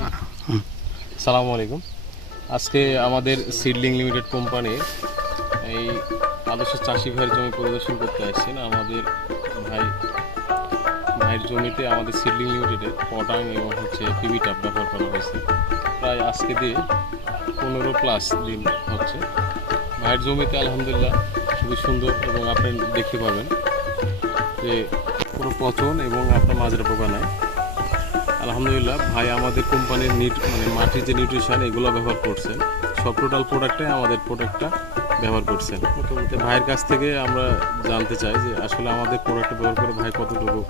না। আসসালামু আলাইকুম। আজকে আমাদের সিডলিং লিমিটেড কোম্পানির এই আদর্শ চাষি ভাইয়ের জমি পরিদর্শন করতে আসছেন। আমাদের ভাইয়ের জমিতে আমাদের সিডলিং লিমিটেডের পটাং এবং পিবি ট্যাপ ব্যবহার করা হয়েছে। প্রায় আজকে দিয়ে 15+ দিন হচ্ছে। ভাইয়ের জমিতে আলহামদুলিল্লাহ খুবই সুন্দর এবং আপনি দেখতে পাবেন যে কোনো পচন এবং আপনার মাজরা পোকা নাই। আলহামদুলিল্লাহ ভাই আমাদের কোম্পানির মাটির যে নিউট্রিশন এগুলো ব্যবহার করছেন, সব টোটাল প্রোডাক্টে আমাদের প্রোডাক্টটা ব্যবহার করছেন। ভাইয়ের কাছ থেকে আমরা জানতে চাই যে আসলে আমাদের প্রোডাক্টটা ব্যবহার করে ভাই কতটুকু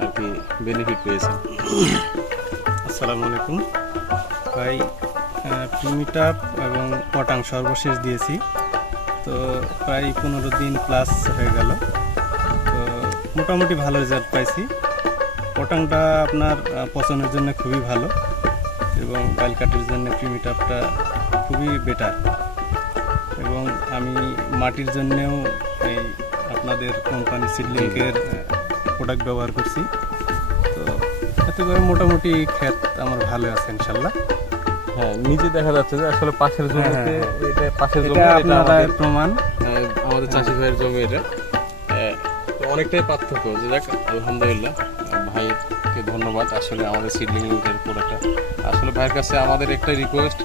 আর কি বেনিফিট পেয়েছেন। আসসালামু আলাইকুম ভাই, প্রিমিটাপ এবং পটাং সর্বশেষ দিয়েছি, তো প্রায় 15 দিন প্লাস হয়ে গেল। তো মোটামুটি ভালো রেজাল্ট পাইছি। পটাংটা আপনার পচনের জন্য খুবই ভালো এবং গাইল কাটের জন্য প্রিমিটাপটা খুবই বেটার। এবং আমি মাটির জন্যেও এই আপনাদের কোম্পানি সিডলিংকের প্রোডাক্ট ব্যবহার করছি। তো এতে করে মোটামুটি ক্ষেত আমার ভালো আছে ইনশাল্লাহ। হ্যাঁ, নিজে দেখা যাচ্ছে যে আসলে পাশের জমিতে আপনাদের প্রমাণ আমাদের চাষি ভাইয়ের জমি এটা তো অনেকটাই পার্থক্য। যে দেখ আলহামদুলিল্লাহ ভাইকে ধন্যবাদ। আসলে আমাদের সিডলিং লিমিটেড প্রোডাক্টটা আসলে ভাইয়ের কাছে আমাদের একটা রিকোয়েস্ট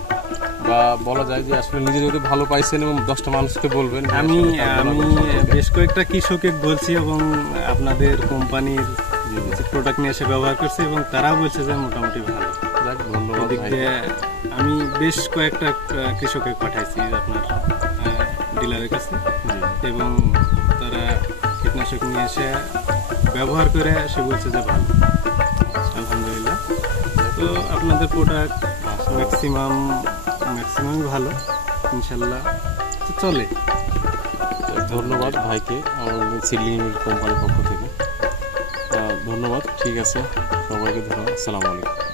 বা বলা যায় যে আসলে নিজে যদি ভালো পাইছেন এবং 10টা মানুষকে বলবেন। আমি বেশ কয়েকটা কৃষককে বলছি এবং আপনাদের কোম্পানির প্রোডাক্ট নিয়ে এসে ব্যবহার করছি এবং তারাও বলছে যে মোটামুটি ভালো। ধন্যবাদ। এদিক দিয়ে আমি বেশ কয়েকটা কৃষককে পাঠাইছি আপনার ডিলারের কাছে এবং তারা কীটনাশক নিয়ে এসে ব্যবহার করে সে বলছে যে ভালো। আলহামদুলিল্লাহ। তো আপনাদের প্রোডাক্ট ম্যাক্সিমামই ভালো ইনশাল্লাহ, তো চলে। ধন্যবাদ ভাইকে আমাদের সিডলিং কোম্পানির পক্ষ থেকে ধন্যবাদ। ঠিক আছে, সবাইকে ধন্যবাদ। আসসালামু আলাইকুম।